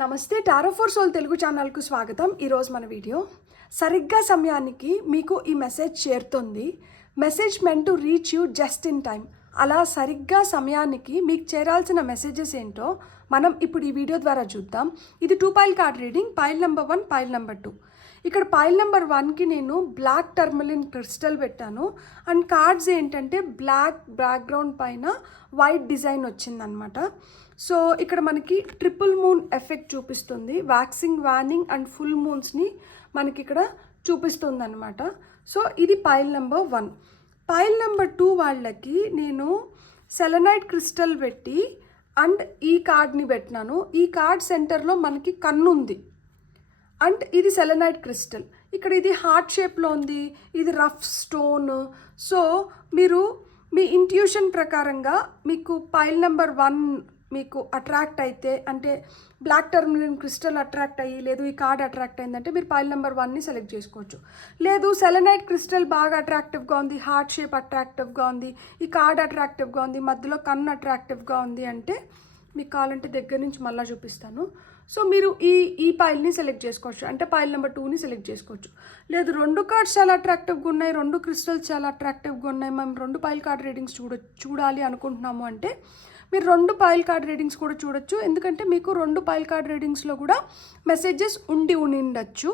నమస్తే tarot for soul Telugu ఛానల్కు స్వాగతం. ఈరోజు మన వీడియో సరిగ్గా సమయానికి మీకు ఈ మెసేజ్ చేరుతుంది. Message meant to reach you just in time. అలా సరిగ్గా సమయానికి మీకు చేరాల్సిన మెసేజెస్ ఏంటో మనం ఇప్పుడు ఈ వీడియో ద్వారా చూద్దాం. ఇది 2 pile card reading. Pile number 1, pile number 2. ఇక్కడ పైల్ నెంబర్ 1కి నేను బ్లాక్ టర్మలిన్ క్రిస్టల్ పెట్టాను. అండ్ కార్డ్స్ ఏంటంటే బ్లాక్ బ్యాక్గ్రౌండ్ పైన వైట్ డిజైన్ వచ్చిందనమాట. సో ఇక్కడ మనకి ట్రిపుల్ మూన్ ఎఫెక్ట్ చూపిస్తుంది. వ్యాక్సింగ్, వార్నింగ్ అండ్ ఫుల్ మూన్స్ని మనకి ఇక్కడ చూపిస్తుంది అనమాట. సో ఇది పైల్ నెంబర్ 1. పైల్ నెంబర్ 2 వాళ్ళకి నేను సెలనైట్ క్రిస్టల్ పెట్టి అండ్ ఈ కార్డ్ని పెట్టినాను. ఈ కార్డ్ సెంటర్లో మనకి కన్ను ఉంది అండ్ ఇది సెలనైట్ క్రిస్టల్. ఇక్కడ ఇది హార్ట్ షేప్లో ఉంది, ఇది రఫ్ స్టోన్. సో మీరు మీ ఇంట్యూషన్ ప్రకారంగా మీకు పైల్ నెంబర్ 1 మీకు అట్రాక్ట్ అయితే, అంటే బ్లాక్ టర్మలిన్ క్రిస్టల్ అట్రాక్ట్ అయ్యి, లేదు ఈ కార్డ్ అట్రాక్ట్ అయిందంటే మీరు పైల్ నెంబర్ 1ని సెలెక్ట్ చేసుకోవచ్చు. లేదు సెలనైట్ క్రిస్టల్ బాగా అట్రాక్టివ్గా ఉంది, హార్ట్ షేప్ అట్రాక్టివ్గా ఉంది, ఈ కార్డ్ అట్రాక్టివ్గా ఉంది, మధ్యలో కన్ను అట్రాక్టివ్గా ఉంది అంటే మీకు కావాలంటే దగ్గర నుంచి మళ్ళీ చూపిస్తాను. సో మీరు ఈ పైల్ని సెలెక్ట్ చేసుకోవచ్చు, అంటే పైల్ నెంబర్ 2ని సెలెక్ట్ చేసుకోవచ్చు. లేదు 2 కార్డ్స్ చాలా అట్రాక్టివ్గా ఉన్నాయి, 2 క్రిస్టల్స్ చాలా అట్రాక్టివ్గా ఉన్నాయి, మేము 2 పైల్ కార్డ్ రీడింగ్స్ చూడాలి అనుకుంటున్నాము అంటే మీరు 2 పైల్ కార్డ్ రీడింగ్స్ కూడా చూడొచ్చు. ఎందుకంటే మీకు 2 పైల్ కార్డ్ రీడింగ్స్లో కూడా మెసేజెస్ ఉండిండొచ్చు.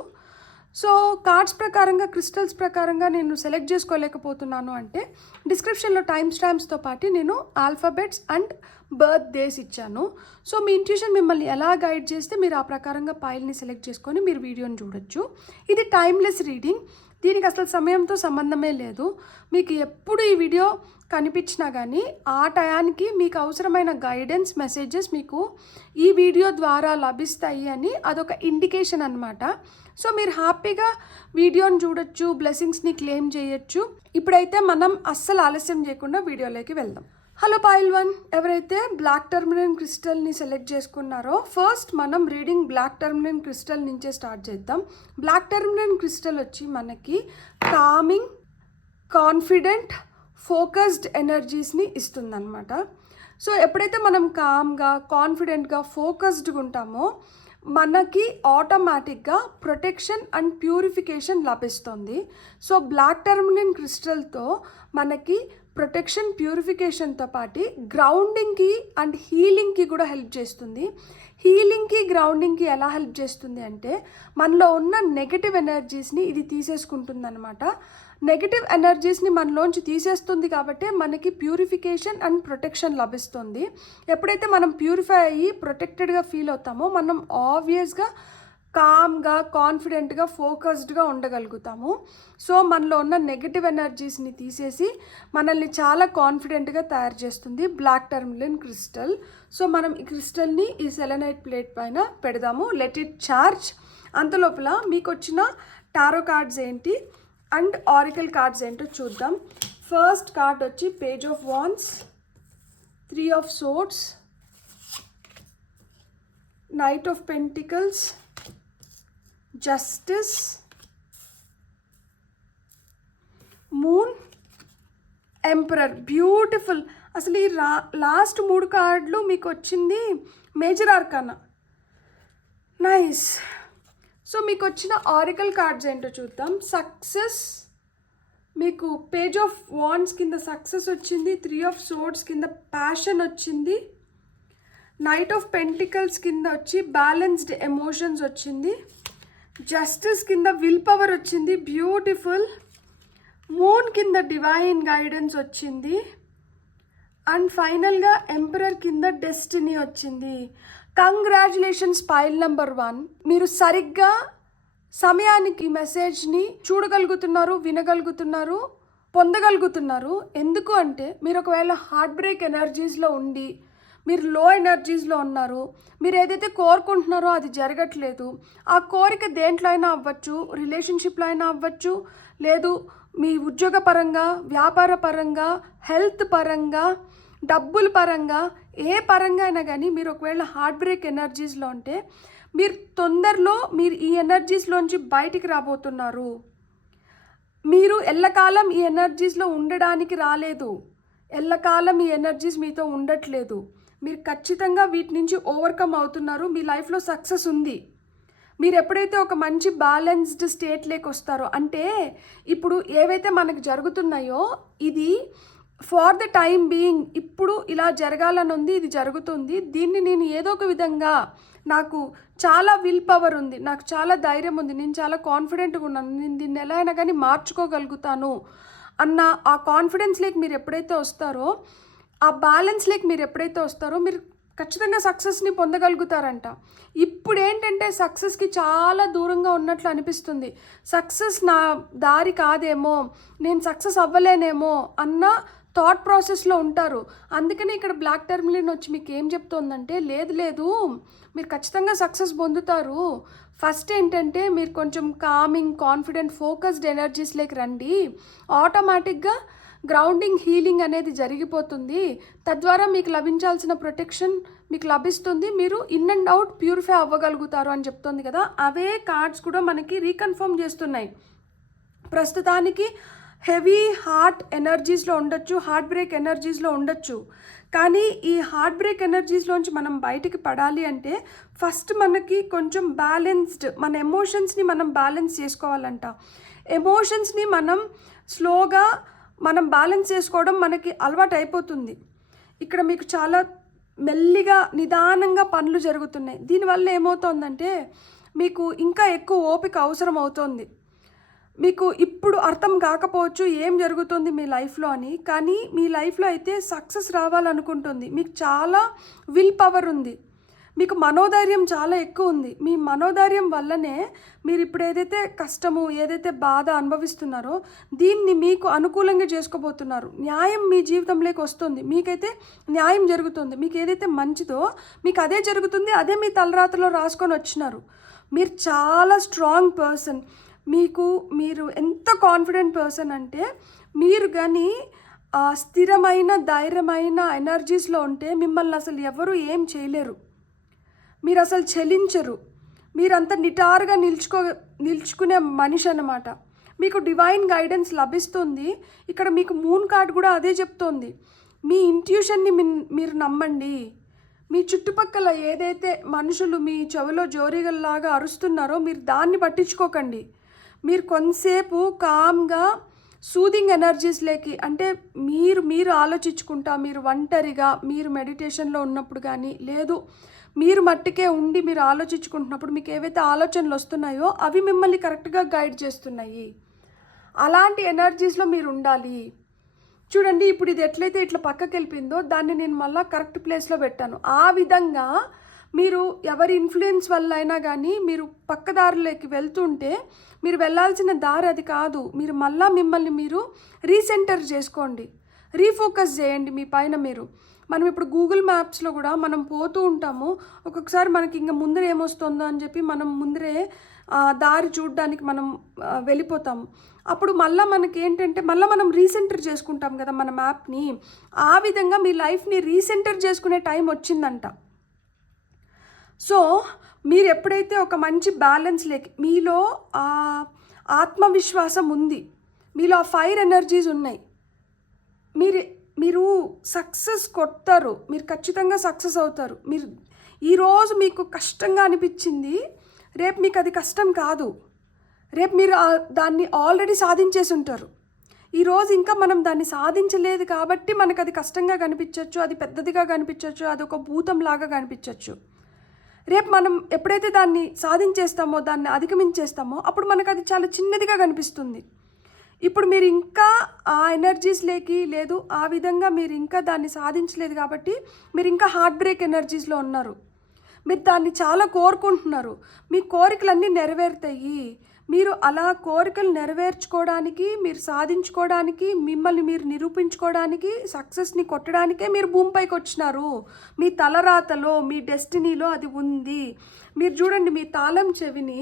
సో కార్డ్స్ ప్రకారంగా, క్రిస్టల్స్ ప్రకారంగా నేను సెలెక్ట్ చేసుకోలేకపోతున్నాను అంటే డిస్క్రిప్షన్లో టైమ్స్తో పాటు నేను ఆల్ఫాబెట్స్ అండ్ బర్త్ డేస్ ఇచ్చాను. సో మీ ఇంట్యూషన్ మిమ్మల్ని ఎలా గైడ్ చేస్తే మీరు ఆ ప్రకారంగా పైల్ని సెలెక్ట్ చేసుకొని మీరు వీడియోని చూడొచ్చు. ఇది టైమ్లెస్ రీడింగ్. దీనికి అసలు సమయంతో సంబంధమే లేదు. మీకు ఎప్పుడు ఈ వీడియో కనిపించినా కానీ ఆ టయానికి మీకు అవసరమైన గైడెన్స్ మెసేజెస్ మీకు ఈ వీడియో ద్వారా లభిస్తాయి అని అదొక ఇండికేషన్ అనమాట. సో మీరు హ్యాపీగా వీడియోని చూడొచ్చు, బ్లెస్సింగ్స్ని క్లెయిమ్ చేయొచ్చు. ఇప్పుడైతే మనం అస్సలు ఆలస్యం చేయకుండా వీడియోలోకి వెళ్దాం. హలో పైల్ 1, ఎవరైతే బ్లాక్ టర్మలిన్ క్రిస్టల్ని సెలెక్ట్ చేసుకున్నారో ఫస్ట్ మనం రీడింగ్ బ్లాక్ టర్మలిన్ క్రిస్టల్ నుంచే స్టార్ట్ చేద్దాం. బ్లాక్ టర్మలిన్ క్రిస్టల్ వచ్చి మనకి కామింగ్, కాన్ఫిడెంట్, ఫోకస్డ్ ఎనర్జీస్ని ఇస్తుందన్నమాట. సో ఎప్పుడైతే మనం కామ్గా, కాన్ఫిడెంట్గా, ఫోకస్డ్గా ఉంటామో మనకి ఆటోమేటిక్గా ప్రొటెక్షన్ అండ్ ప్యూరిఫికేషన్ లభిస్తుంది. సో బ్లాక్ టర్మలిన్ క్రిస్టల్తో మనకి ప్రొటెక్షన్, ప్యూరిఫికేషన్తో పాటు గ్రౌండింగ్కి అండ్ హీలింగ్కి కూడా హెల్ప్ చేస్తుంది. హీలింగ్కి, గ్రౌండింగ్కి ఎలా హెల్ప్ చేస్తుంది అంటే మనలో ఉన్న నెగటివ్ ఎనర్జీస్ని ఇది తీసేసుకుంటుంది అనమాట. నెగటివ్ ఎనర్జీస్ని మనలోంచి తీసేస్తుంది కాబట్టి మనకి ప్యూరిఫికేషన్ అండ్ ప్రొటెక్షన్ లభిస్తుంది. ఎప్పుడైతే మనం ప్యూరిఫై అయ్యి ప్రొటెక్టెడ్గా ఫీల్ అవుతామో మనం ఆబ్వియస్గా కామ్గా, కాన్ఫిడెంట్గా, ఫోకస్డ్గా ఉండగలుగుతాము. సో మనలో ఉన్న నెగటివ్ ఎనర్జీస్ని తీసేసి మనల్ని చాలా కాన్ఫిడెంట్గా తయారు చేస్తుంది బ్లాక్ టర్మలిన్ క్రిస్టల్. సో మనం ఈ క్రిస్టల్ని ఈ సెలనైట్ ప్లేట్ పైన పెడదాము. Let it charge. అంతలోపల మీకు వచ్చిన టారో కార్డ్స్ ఏంటి అండ్ ఆరికల్ కార్డ్స్ ఏంటో చూద్దాం. ఫస్ట్ కార్డ్ వచ్చి page of wands, 3 of swords, knight of pentacles, justice, moon, emperor. Beautiful. అసలు ఈ లాస్ట్ 3 కార్డులు మీకు వచ్చింది మేజర్ ఆర్కానా. నైస్. సో మీకు వచ్చిన ఆరికల్ కార్డ్స్ ఏంటో చూద్దాం. సక్సెస్, మీకు పేజ్ ఆఫ్ వాండ్స్ కింద సక్సెస్ వచ్చింది, 3 ఆఫ్ సోర్డ్స్ కింద ప్యాషన్ వచ్చింది, నైట్ ఆఫ్ పెంటికల్స్ కింద వచ్చి బ్యాలెన్స్డ్ ఎమోషన్స్ వచ్చింది, జస్టిస్ కింద విల్ పవర్ వచ్చింది, బ్యూటిఫుల్. మూన్ కింద డివైన్ గైడెన్స్ వచ్చింది అండ్ ఫైనల్గా ఎంపరర్ కింద డెస్టినీ వచ్చింది. Congratulations pile number 1. మీరు సరిగ్గా సమయానికి మెసేజ్ని చూడగలుగుతున్నారు, వినగలుగుతున్నారు, పొందగలుగుతున్నారు. ఎందుకు అంటే మీరు ఒకవేళ హార్ట్ బ్రేక్ ఎనర్జీస్లో ఉండి మీరు లో ఎనర్జీస్లో ఉన్నారు, మీరు ఏదైతే కోరుకుంటున్నారో అది జరగట్లేదు, ఆ కోరిక దేంట్లో అయినా అవ్వచ్చు, రిలేషన్షిప్లో అయినా అవ్వచ్చు, లేదు మీ ఉద్యోగ పరంగా, వ్యాపార పరంగా, హెల్త్ పరంగా, డబ్బుల పరంగా, ఏ పరంగా అయినా కానీ మీరు ఒకవేళ హార్ట్ బ్రేక్ ఎనర్జీస్లో ఉంటే మీరు తొందరలో మీరు ఈ ఎనర్జీస్లోంచి బయటికి రాబోతున్నారు. మీరు ఎల్లకాలం ఈ ఎనర్జీస్లో ఉండడానికి రాలేదు, ఎల్లకాలం ఈ ఎనర్జీస్ మీతో ఉండట్లేదు. మీరు ఖచ్చితంగా వీటి నుంచి ఓవర్కమ్ అవుతున్నారు. మీ లైఫ్లో సక్సెస్ ఉంది. మీరు ఎప్పుడైతే ఒక మంచి బ్యాలెన్స్డ్ స్టేట్లోకి వస్తారో, అంటే ఇప్పుడు ఏవైతే మనకు జరుగుతున్నాయో ఇది ఫార్ ద టైం బీయింగ్ ఇప్పుడు ఇలా జరగాలని ఉంది, ఇది జరుగుతుంది. దీన్ని నేను ఏదో ఒక విధంగా నాకు చాలా విల్ పవర్ ఉంది, నాకు చాలా ధైర్యం ఉంది, నేను చాలా కాన్ఫిడెంట్గా ఉన్నాను, నేను దీన్ని ఎలా అయినా కానీ మార్చుకోగలుగుతాను అన్న ఆ కాన్ఫిడెన్స్లోకి మీరు ఎప్పుడైతే వస్తారో, ఆ బ్యాలెన్స్లోకి మీరు ఎప్పుడైతే వస్తారో మీరు ఖచ్చితంగా సక్సెస్ని పొందగలుగుతారంట. ఇప్పుడు ఏంటంటే సక్సెస్కి చాలా దూరంగా ఉన్నట్లు అనిపిస్తుంది. సక్సెస్ నా దారి కాదేమో, నేను సక్సెస్ అవ్వలేనేమో అన్న థాట్ ప్రాసెస్లో ఉంటారు. అందుకని ఇక్కడ బ్లాక్ టర్మిలిన్ వచ్చి మీకు ఏం చెప్తోందంటే, లేదు మీరు ఖచ్చితంగా సక్సెస్ పొందుతారు. ఫస్ట్ ఏంటంటే మీరు కొంచెం కామింగ్, కాన్ఫిడెంట్, ఫోకస్డ్ ఎనర్జీస్లోకి రండి. ఆటోమేటిక్గా గ్రౌండింగ్, హీలింగ్ అనేది జరిగిపోతుంది. తద్వారా మీకు లభించాల్సిన ప్రొటెక్షన్ మీకు లభిస్తుంది. మీరు ఇన్ అండ్ అవుట్ ప్యూరిఫై అవ్వగలుగుతారు అని చెప్తుంది కదా. అవే కార్డ్స్ కూడా మనకి రీకన్ఫర్మ్ చేస్తున్నాయి. ప్రస్తుతానికి హెవీ హార్ట్ ఎనర్జీస్లో ఉండొచ్చు, హార్ట్ బ్రేక్ ఎనర్జీస్లో ఉండొచ్చు. కానీ ఈ హార్ట్ బ్రేక్ ఎనర్జీస్లోంచి మనం బయటికి పడాలి అంటే ఫస్ట్ మనకి కొంచెం బ్యాలెన్స్డ్, మన ఎమోషన్స్ని మనం బ్యాలెన్స్ చేసుకోవాలంట. ఎమోషన్స్ని మనం స్లోగా మనం బ్యాలెన్స్ చేసుకోవడం మనకి అలవాటు అయిపోతుంది. ఇక్కడ మీకు చాలా మెల్లిగా, నిదానంగా పనులు జరుగుతున్నాయి. దీనివల్ల ఏమవుతోందంటే మీకు ఇంకా ఎక్కువ ఓపిక అవసరం అవుతోంది. మీకు ఇప్పుడు అర్థం కాకపోవచ్చు ఏం జరుగుతుంది మీ లైఫ్లో అని, కానీ మీ లైఫ్లో అయితే సక్సెస్ రావాలనుకుంటుంది. మీకు చాలా విల్ పవర్ ఉంది, మీకు మనోధైర్యం చాలా ఎక్కువ ఉంది. మీ మనోధైర్యం వల్లనే మీరు ఇప్పుడు ఏదైతే కష్టము, ఏదైతే బాధ అనుభవిస్తున్నారో దీన్ని మీకు అనుకూలంగా చేసుకోబోతున్నారు. న్యాయం మీ జీవితంలోకి వస్తుంది, మీకైతే న్యాయం జరుగుతుంది. మీకు ఏదైతే మంచిదో మీకు అదే జరుగుతుంది, అదే మీ తలరాతలో రాసుకొని వచ్చినారు. మీరు చాలా స్ట్రాంగ్ పర్సన్. మీరు ఎంత కాన్ఫిడెంట్ పర్సన్ అంటే, మీరు కానీ స్థిరమైన, ధైర్యమైన ఎనర్జీస్లో ఉంటే మిమ్మల్ని అసలు ఎవరు ఏం చేయలేరు. మీరు అసలు చలించరు. మీరంత నిటారుగా నిల్చుకునే మనిషి అన్నమాట. మీకు డివైన్ గైడెన్స్ లభిస్తుంది. ఇక్కడ మీకు మూన్ కార్డ్ కూడా అదే చెప్తోంది. మీ ఇంట్యూషన్ని మీరు నమ్మండి. మీ చుట్టుపక్కల ఏదైతే మనుషులు మీ చెవిలో జోరీగల్లాగా అరుస్తున్నారో మీరు దాన్ని పట్టించుకోకండి. మీరు కొంతసేపు కామ్గా సూదింగ్ ఎనర్జీస్లోకి, అంటే మీరు ఆలోచించుకుంటా, మీరు ఒంటరిగా మీరు మెడిటేషన్లో ఉన్నప్పుడు కానీ, లేదు మీరు మట్టికే ఉండి మీరు ఆలోచించుకుంటున్నప్పుడు మీకు ఏవైతే ఆలోచనలు వస్తున్నాయో అవి మిమ్మల్ని కరెక్ట్గా గైడ్ చేస్తున్నాయి. అలాంటి ఎనర్జీస్లో మీరు ఉండాలి. చూడండి, ఇప్పుడు ఇది ఎట్లయితే ఇట్లా పక్కకి వెళ్ళిపోయిందో దాన్ని నేను మళ్ళీ కరెక్ట్ ప్లేస్లో పెట్టాను. ఆ విధంగా మీరు ఎవరి ఇన్ఫ్లుయెన్స్ వల్ల అయినా కానీ మీరు పక్కదారులోకి వెళ్తుంటే మీరు వెళ్ళాల్సిన దారి అది కాదు. మీరు మళ్ళీ మిమ్మల్ని మీరు రీసెంటర్ చేసుకోండి, రీఫోకస్ చేయండి మీ పైన మీరు. మనం ఇప్పుడు గూగుల్ మ్యాప్స్లో కూడా మనం పోతూ ఉంటాము. ఒక్కొక్కసారి మనకి ఇంకా ముందర ఏమొస్తుందో అని చెప్పి మనం ముందరే దారి చూడడానికి మనం వెళ్ళిపోతాము. అప్పుడు మళ్ళీ మనకి ఏంటంటే మళ్ళీ మనం రీసెంటర్ చేసుకుంటాం కదా మన మ్యాప్ని. ఆ విధంగా మీ లైఫ్ని రీసెంటర్ చేసుకునే టైం వచ్చిందంట. సో మీరు ఎప్పుడైతే ఒక మంచి బ్యాలెన్స్ లేక, మీలో ఆత్మవిశ్వాసం ఉంది, మీలో ఆ ఫైర్ ఎనర్జీస్ ఉన్నాయి, మీరు సక్సెస్ కొడతారు. మీరు ఖచ్చితంగా సక్సెస్ అవుతారు. మీరు ఈరోజు మీకు కష్టంగా అనిపించింది, రేపు మీకు అది కష్టం కాదు. రేపు మీరు దాన్ని ఆల్రెడీ సాధించేసి ఉంటారు. ఈరోజు ఇంకా మనం దాన్ని సాధించలేదు కాబట్టి మనకు అది కష్టంగా కనిపించవచ్చు, అది పెద్దదిగా కనిపించవచ్చు, అది ఒక భూతంలాగా కనిపించవచ్చు. రేపు మనం ఎప్పుడైతే దాన్ని సాధించేస్తామో, దాన్ని అధిగమించేస్తామో అప్పుడు మనకు అది చాలా చిన్నదిగా కనిపిస్తుంది. ఇప్పుడు మీరు ఇంకా ఆ ఎనర్జీస్లోకి లేదు, ఆ విధంగా మీరు ఇంకా దాన్ని సాధించలేదు కాబట్టి మీరు ఇంకా హార్ట్ బ్రేక్ ఎనర్జీస్లో ఉన్నారు. మీరు దాన్ని చాలా కోరుకుంటున్నారు, మీ కోరికలన్నీ నెరవేరుతాయి. మీరు అలా కోరికలు నెరవేర్చుకోవడానికి, మీరు సాధించుకోవడానికి, మిమ్మల్ని మీరు నిరూపించుకోవడానికి, సక్సెస్ని కొట్టడానికే మీరు భూమిపైకి వచ్చినారు. మీ తలరాతలో, మీ డెస్టినీలో అది ఉంది. మీరు చూడండి, మీ తాళం చెవిని,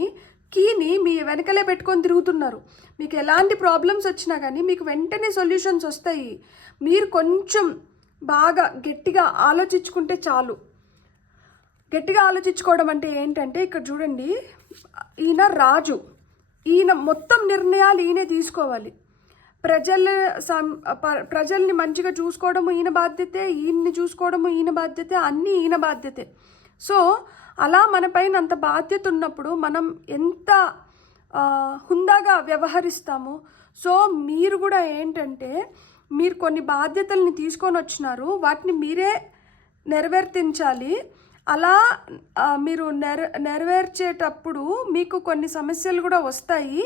కీని మీ వెనకలే పెట్టుకొని తిరుగుతున్నారు. మీకు ఎలాంటి ప్రాబ్లమ్స్ వచ్చినా కానీ మీకు వెంటనే సొల్యూషన్స్ వస్తాయి. మీరు కొంచెం బాగా గట్టిగా ఆలోచించుకుంటే చాలు. గట్టిగా ఆలోచించుకోవడం అంటే ఏంటంటే, ఇక్కడ చూడండి, ఈయన రాజు, ఈయన మొత్తం నిర్ణయాలు ఈయనే తీసుకోవాలి. ప్రజల్ని మంచిగా చూసుకోవడము ఈయన బాధ్యతే, ఈయన్ని చూసుకోవడము ఈయన బాధ్యతే, అన్నీ ఈయన బాధ్యతే. సో అలా మన పైన అంత బాధ్యత ఉన్నప్పుడు మనం ఎంత హుందాగా వ్యవహరిస్తాము. సో మీరు కూడా ఏంటంటే మీరు కొన్ని బాధ్యతల్ని తీసుకొని వచ్చినారు, వాటిని మీరే నెరవేర్తించాలి. అలా మీరు నెరవేర్చేటప్పుడు మీకు కొన్ని సమస్యలు కూడా వస్తాయి.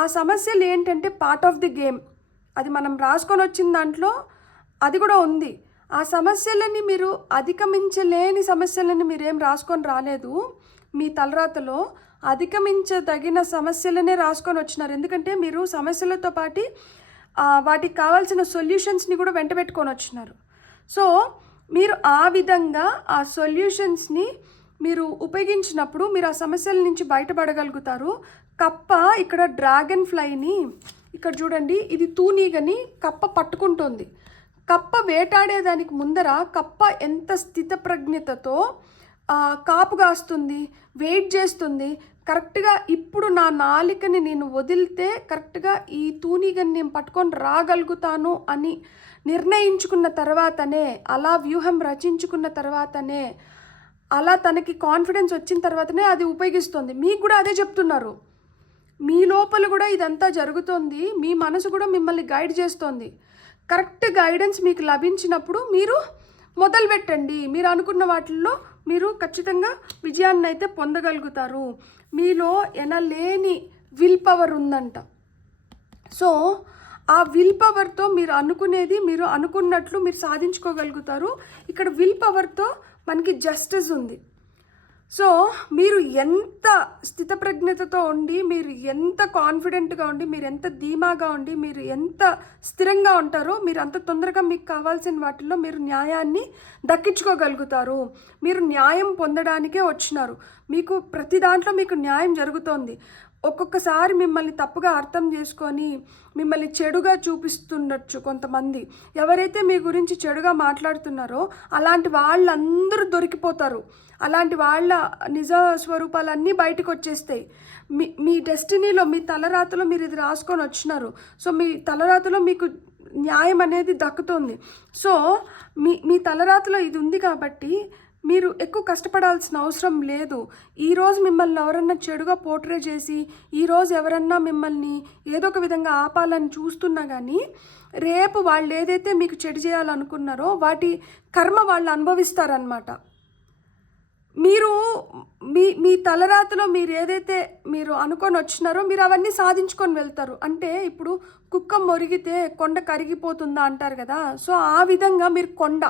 ఆ సమస్యలు ఏంటంటే పార్ట్ ఆఫ్ ది గేమ్. అది మనం రాసుకొని వచ్చిన దాంట్లో అది కూడా ఉంది. ఆ సమస్యలని మీరు అధిగమించలేని సమస్యలని మీరేం రాసుకొని రాలేదు. మీ తలరాతలో అధిగమించదగిన సమస్యలనే రాసుకొని వచ్చినారు. ఎందుకంటే మీరు సమస్యలతో పాటు వాటికి కావాల్సిన సొల్యూషన్స్ని కూడా వెంట పెట్టుకొని వచ్చినారు. సో మీరు ఆ విధంగా ఆ సొల్యూషన్స్ని మీరు ఉపయోగించినప్పుడు మీరు ఆ సమస్యల నుంచి బయటపడగలుగుతారు. కప్ప ఇక్కడ డ్రాగన్ ఫ్లైని ఇక్కడ చూడండి, ఇది తూనీగని కప్ప పట్టుకుంటోంది. కప్ప వేటాడేదానికి ముందర కప్ప ఎంత స్థితప్రజ్ఞతతో కాపు కాస్తుంది, వెయిట్ చేస్తుంది. కరెక్ట్గా ఇప్పుడు నా నాలికని నేను వదిలితే కరెక్ట్గా ఈ తూనీగని నేను పట్టుకొని రాగలుగుతాను అని నిర్ణయించుకున్న తర్వాతనే, అలా వ్యూహం రచించుకున్న తర్వాతనే, అలా తనకి కాన్ఫిడెన్స్ వచ్చిన తర్వాతనే అది ఉపయోగిస్తుంది. మీకు కూడా అదే చెప్తున్నారు. మీ లోపల కూడా ఇదంతా జరుగుతుంది. మీ మనసు కూడా మిమ్మల్ని గైడ్ చేస్తుంది. కరెక్ట్ గైడెన్స్ మీకు లభించినప్పుడు మీరు మొదలు పెట్టండి. మీరు అనుకున్న వాటిల్లో మీరు ఖచ్చితంగా విజయాన్ని అయితే పొందగలుగుతారు. మీలో ఎనలేని విల్ పవర్ ఉందంట. సో ఆ విల్ పవర్తో మీరు అనుకునేది మీరు అనుకున్నట్లు మీరు సాధించుకోగలుగుతారు. ఇక్కడ విల్ పవర్తో మనకి జస్టిస్ ఉంది. సో మీరు ఎంత స్థితప్రజ్ఞతతో ఉండి, మీరు ఎంత కాన్ఫిడెంట్గా ఉండి, మీరు ఎంత ధీమాగా ఉండి, మీరు ఎంత స్థిరంగా ఉంటారో మీరు అంత తొందరగా మీకు కావాల్సిన వాటిల్లో మీరు న్యాయాన్ని దక్కించుకోగలుగుతారు. మీరు న్యాయం పొందడానికే వచ్చినారు. మీకు ప్రతి దాంట్లో మీకు న్యాయం జరుగుతోంది. ఒక్కొక్కసారి మిమ్మల్ని తప్పుగా అర్థం చేసుకొని మిమ్మల్ని చెడుగా చూపిస్తుండొచ్చు కొంతమంది. ఎవరైతే మీ గురించి చెడుగా మాట్లాడుతున్నారో అలాంటి వాళ్ళందరూ దొరికిపోతారు. అలాంటి వాళ్ళ నిజ స్వరూపాలన్నీ బయటకు వచ్చేస్తాయి. మీ డెస్టినీలో, మీ తలరాతలో మీరు ఇది రాసుకొని వచ్చినారు. సో మీ తలరాతలో మీకు న్యాయం అనేది దక్కుతుంది. సో మీ తలరాతలో ఇది ఉంది కాబట్టి మీరు ఎక్కువ కష్టపడాల్సిన అవసరం లేదు. ఈరోజు మిమ్మల్ని ఎవరన్నా చెడుగా పోర్ట్రే చేసి, ఈరోజు ఎవరన్నా మిమ్మల్ని ఏదో ఒక విధంగా ఆపాలని చూస్తున్నా కానీ, రేపు వాళ్ళు ఏదైతే మీకు చెడు చేయాలనుకున్నారో వాటి కర్మ వాళ్ళు అనుభవిస్తారనమాట. మీరు మీ తలరాతలో మీరు ఏదైతే మీరు అనుకొని వచ్చినారో మీరు అవన్నీ సాధించుకొని వెళ్తారు. అంటే ఇప్పుడు కుక్క మొరిగితే కొండ కరిగిపోతుందా అంటారు కదా. సో ఆ విధంగా మీరు కొండ,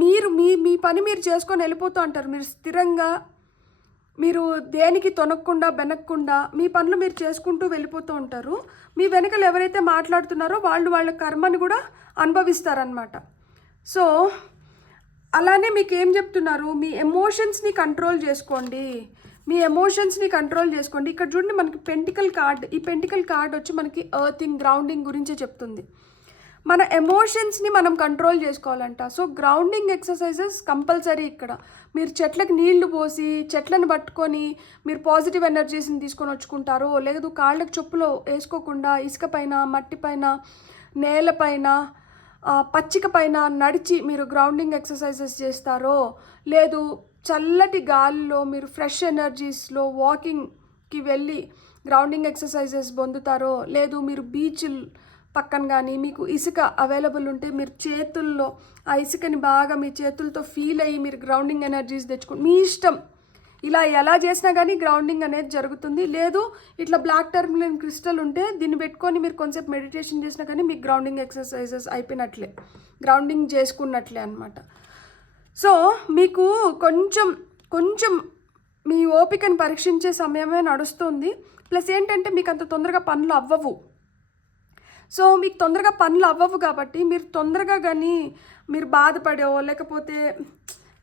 మీరు మీ పని మీరు చేసుకొని వెళ్ళిపోతూ అంటారు. మీరు స్థిరంగా, మీరు దేనికి తొనక్కుండా బెనక్కుండా మీ పనులు మీరు చేసుకుంటూ వెళ్ళిపోతూ ఉంటారు. మీ వెనకలు ఎవరైతే మాట్లాడుతున్నారో వాళ్ళు వాళ్ళ కర్మని కూడా అనుభవిస్తారనమాట. సో అలానే మీకు ఏం చెప్తున్నారు, మీ ఎమోషన్స్ని కంట్రోల్ చేసుకోండి. మీ ఎమోషన్స్ని కంట్రోల్ చేసుకోండి. ఇక్కడ చూడండి మనకి పెంటికల్ కార్డ్. ఈ పెంటికల్ కార్డ్ వచ్చి మనకి ఎర్తింగ్, గ్రౌండింగ్ గురించే చెప్తుంది. మన ఎమోషన్స్ని మనం కంట్రోల్ చేసుకోవాలంట. So grounding exercises compulsory. ఇక్కడ మీరు చెట్లకు నీళ్లు పోసి చెట్లను పట్టుకొని మీరు పాజిటివ్ ఎనర్జీస్ని తీసుకొని వచ్చుకుంటారో, లేదు కాళ్ళకు చెప్పులు వేసుకోకుండా ఇసుక పైన, మట్టి పైన, నేలపైన, పచ్చిక పైన నడిచి మీరు గ్రౌండింగ్ ఎక్సర్సైజెస్ చేస్తారో, లేదు చల్లటి గాలిలో మీరు ఫ్రెష్ ఎనర్జీస్లో వాకింగ్కి వెళ్ళి గ్రౌండింగ్ ఎక్సర్సైజెస్ పొందుతారో, లేదు మీరు బీచ్ పక్కన కానీ మీకు ఇసుక అవైలబుల్ ఉంటే మీరు చేతుల్లో ఆ ఇసుకని బాగా మీ చేతులతో ఫీల్ అయ్యి మీరు గ్రౌండింగ్ ఎనర్జీస్ తెచ్చుకోండి. మీ ఇష్టం. ఇలా ఎలా చేసినా కానీ గ్రౌండింగ్ అనేది జరుగుతుంది. లేదు ఇట్లా బ్లాక్ టర్మలిన్ క్రిస్టల్ ఉంటే దీన్ని పెట్టుకొని మీరు కొంచెంసేపు మెడిటేషన్ చేసినా కానీ మీకు గ్రౌండింగ్ ఎక్సర్సైజెస్ అయిపోయినట్లే, గ్రౌండింగ్ చేసుకున్నట్లే అనమాట. సో మీకు కొంచెం మీ ఓపికను పరీక్షించే సమయమే నడుస్తుంది. ప్లస్ ఏంటంటే మీకు అంత తొందరగా పనులు అవ్వవు. సో మీకు తొందరగా పనులు అవ్వవు కాబట్టి మీరు తొందరగా కానీ మీరు బాధపడో, లేకపోతే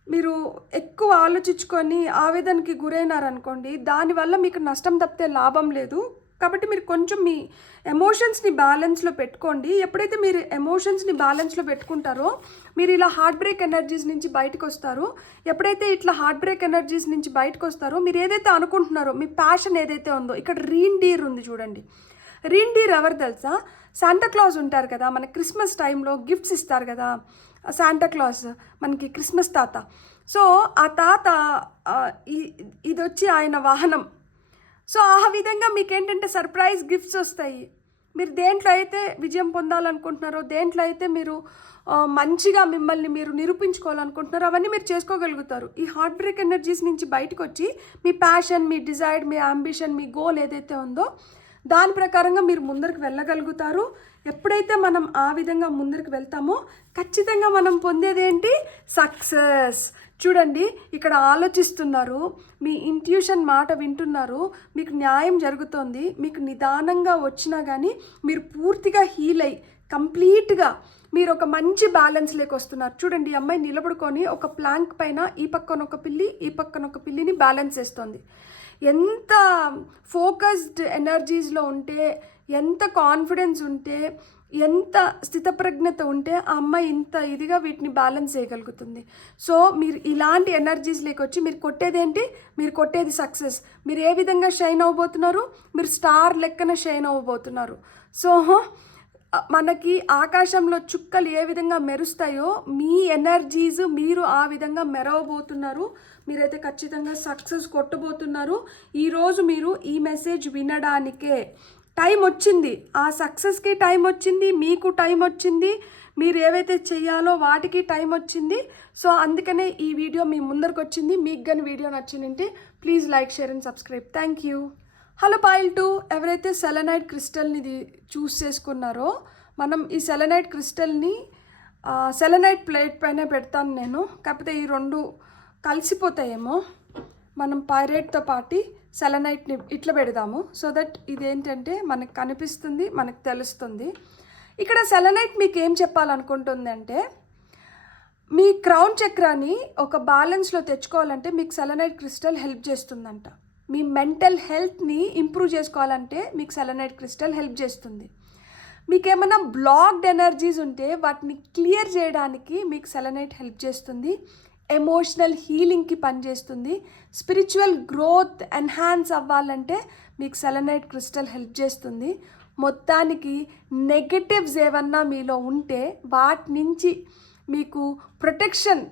మీరు ఎక్కువ ఆలోచించుకొని ఆవేదనకి గురైనారనుకోండి, దానివల్ల మీకు నష్టం తప్పితే లాభం లేదు. కాబట్టి మీరు కొంచెం మీ ఎమోషన్స్ని బ్యాలెన్స్లో పెట్టుకోండి. ఎప్పుడైతే మీరు ఎమోషన్స్ని బ్యాలెన్స్లో పెట్టుకుంటారో మీరు ఇలా హార్ట్ బ్రేక్ ఎనర్జీస్ నుంచి బయటకు వస్తారు. ఎప్పుడైతే ఇట్లా హార్ట్ బ్రేక్ ఎనర్జీస్ నుంచి బయటకు వస్తారో మీరు ఏదైతే అనుకుంటున్నారో, మీ ప్యాషన్ ఏదైతే ఉందో, ఇక్కడ రీన్ డీర్ ఉంది చూడండి. రీండీర్ ఎవరు తెలుసా? శాంటా క్లాస్ ఉంటారు కదా, మన క్రిస్మస్ టైంలో గిఫ్ట్స్ ఇస్తారు కదా శాంటా క్లాస్, మనకి క్రిస్మస్ తాత. సో ఆ తాత ఇది వచ్చి ఆయన వాహనం. సో ఆ విధంగా మీకేంటంటే సర్ప్రైజ్ గిఫ్ట్స్ వస్తాయి. మీరు దేంట్లో అయితే విజయం పొందాలనుకుంటున్నారో, దేంట్లో అయితే మీరు మంచిగా మిమ్మల్ని మీరు నిరూపించుకోవాలనుకుంటున్నారో అవన్నీ మీరు చేసుకోగలుగుతారు. ఈ హార్ట్ బ్రేక్ ఎనర్జీస్ నుంచి బయటకు వచ్చి మీ ప్యాషన్, మీ డిజైర్, మీ అంబిషన్, మీ గోల్ ఏదైతే ఉందో దాని ప్రకారంగా మీరు ముందరికి వెళ్ళగలుగుతారు. ఎప్పుడైతే మనం ఆ విధంగా ముందరికి వెళ్తామో ఖచ్చితంగా మనం పొందేది ఏంటి? సక్సెస్. చూడండి, ఇక్కడ ఆలోచిస్తున్నారు, మీ ఇంట్యూషన్ మాట వింటున్నారు, మీకు న్యాయం జరుగుతోంది, మీకు నిదానంగా వచ్చినా కానీ మీరు పూర్తిగా హీల్ అయ్యి కంప్లీట్గా మీరు ఒక మంచి బ్యాలెన్స్ వస్తున్నారు. చూడండి, ఈ అమ్మాయి నిలబడుకొని ఒక ప్లాంక్ పైన ఈ పక్కన ఒక పిల్లి, ఈ పక్కన ఒక పిల్లిని బ్యాలెన్స్ చేస్తుంది. ఎంత ఫోకస్డ్ ఎనర్జీస్లో ఉంటే, ఎంత కాన్ఫిడెన్స్ ఉంటే, ఎంత స్థితప్రజ్ఞత ఉంటే ఆ అమ్మాయి ఇంత ఇదిగా వీటిని బ్యాలెన్స్ చేయగలుగుతుంది. సో మీరు ఇలాంటి ఎనర్జీస్ లేకొచ్చి మీరు కొట్టేది ఏంటి? మీరు కొట్టేది సక్సెస్. మీరు ఏ విధంగా షైన్ అవ్వబోతున్నారు? మీరు స్టార్ లెక్కన షైన్ అవ్వబోతున్నారు. సో మనకి ఆకాశంలో చుక్కలు ఏ విధంగా మెరుస్తాయో మీ ఎనర్జీస్ మీరు ఆ విధంగా మెరవబోతున్నారు. మీరైతే ఖచ్చితంగా సక్సెస్ కొట్టబోతున్నారు. ఈరోజు మీరు ఈ మెసేజ్ వినడానికే టైం వచ్చింది, ఆ సక్సెస్కి టైం వచ్చింది, మీకు టైం వచ్చింది, మీరు ఏవైతే చేయాలో వాటికి టైం వచ్చింది. సో అందుకనే ఈ వీడియో మీ ముందరికి వచ్చింది. మీకు కానీ వీడియో నచ్చిందంటే please like, share and subscribe. Thank you. Hello foil 2, ఎవరైతే సెలనైట్ క్రిస్టల్ని చూస్ చేసుకున్నారో, మనం ఈ సెలనైట్ క్రిస్టల్ని సెలనైట్ ప్లేట్ పైన పెడతాను నేను. కాకపోతే ఈ రెండు కలిసిపోతాయేమో, మనం పైరేట్తో పాటు సెలనైట్ని ఇట్లా పెడదాము. సో దట్ ఇదేంటంటే మనకు కనిపిస్తుంది, మనకు తెలుస్తుంది. ఇక్కడ సెలనైట్ మీకు ఏం చెప్పాలనుకుంటుంది అంటే, మీ క్రౌన్ చక్రాన్ని ఒక బ్యాలెన్స్లో తెచ్చుకోవాలంటే మీకు సెలనైట్ క్రిస్టల్ హెల్ప్ చేస్తుందంట. మీ మెంటల్ హెల్త్ని ఇంప్రూవ్ చేసుకోవాలంటే మీకు సెలనైట్ క్రిస్టల్ హెల్ప్ చేస్తుంది. మీకు ఏమైనా బ్లాక్డ్ ఎనర్జీస్ ఉంటే వాటిని క్లియర్ చేయడానికి మీకు సెలనైట్ హెల్ప్ చేస్తుంది. ఎమోషనల్ హీలింగ్కి పనిచేస్తుంది. స్పిరిచువల్ గ్రోత్ ఎన్హాన్స్ అవ్వాలంటే మీకు సెలనైట్ క్రిస్టల్ హెల్ప్ చేస్తుంది. మొత్తానికి నెగటివ్స్ ఏమన్నా మీలో ఉంటే వాటి నుంచి మీకు ప్రొటెక్షన్